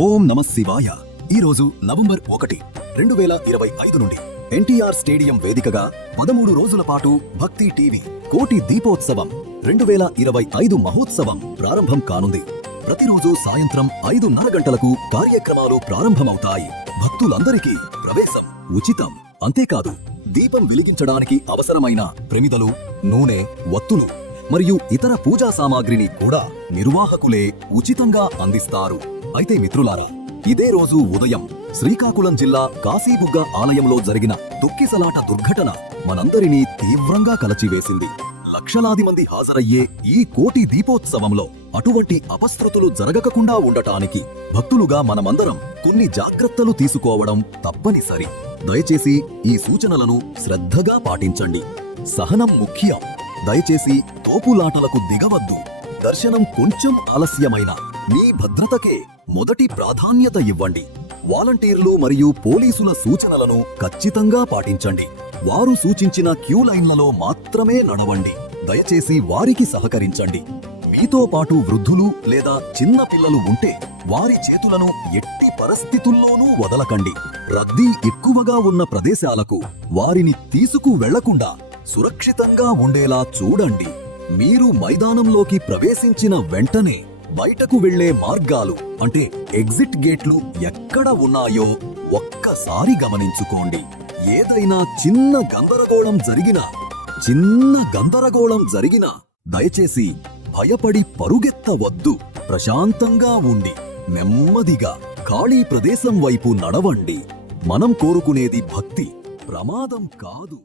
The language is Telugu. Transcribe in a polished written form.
ఓం నమః శివాయ. ఈరోజు నవంబర్ 1, 2025 నుండి ఎన్టీఆర్ స్టేడియం వేదికగా 13 రోజుల పాటు భక్తి టీవీ కోటి దీపోత్సవం 2025 మహోత్సవం ప్రారంభం కానుంది. ప్రతిరోజు సాయంత్రం 5:30 గంటలకు కార్యక్రమాలు ప్రారంభమవుతాయి. భక్తులందరికీ ప్రవేశం ఉచితం. అంతేకాదు, దీపం వెలిగించడానికి అవసరమైన ప్రమిదలు, నూనె, వత్తులు మరియు ఇతర పూజా సామాగ్రిని కూడా నిర్వాహకులే ఉచితంగా అందిస్తారు. అయితే మిత్రులారా, ఇదే రోజు ఉదయం శ్రీకాకుళం జిల్లా కాశీబుగ్గ ఆలయంలో జరిగిన తొక్కిసలాట దుర్ఘటన మనందరినీ తీవ్రంగా కలచివేసింది. లక్షలాది మంది హాజరయ్యే ఈ కోటి దీపోత్సవంలో అటువంటి అపశృతులు జరగకుండా ఉండటానికి భక్తులుగా మనమందరం కొన్ని జాగ్రత్తలు తీసుకోవడం తప్పనిసరి. దయచేసి ఈ సూచనలను శ్రద్ధగా పాటించండి. సహనం ముఖ్యం. దయచేసి తోపులాటలకు దిగవద్దు. దర్శనం కొంచెం ఆలస్యమైన మీ భద్రతకే మొదటి ప్రాధాన్యత ఇవ్వండి. వాలంటీర్లు మరియు పోలీసుల సూచనలను ఖచ్చితంగా పాటించండి. వారు సూచించిన క్యూ లైన్లలో మాత్రమే నడవండి. దయచేసి వారికి సహకరించండి. మీతో పాటు వృద్ధులు లేదా చిన్న పిల్లలు ఉంటే వారి చేతులను ఎట్టి పరిస్థితుల్లోనూ వదలకండి. రద్దీ ఎక్కువగా ఉన్న ప్రదేశాలకు వారిని తీసుకు వెళ్లకుండా సురక్షితంగా ఉండేలా చూడండి. మీరు మైదానంలోకి ప్రవేశించిన వెంటనే బయటకు వెళ్లే మార్గాలు అంటే ఎగ్జిట్ గేట్లు ఎక్కడ ఉన్నాయో ఒక్కసారి గమనించుకోండి. ఏదైనా చిన్న గందరగోళం జరిగినా దయచేసి భయపడి పరుగెత్తవద్దు. ప్రశాంతంగా ఉండి నెమ్మదిగా ఖాళీ ప్రదేశం వైపు నడవండి. మనం కోరుకునేది భక్తి, ప్రమాదం కాదు.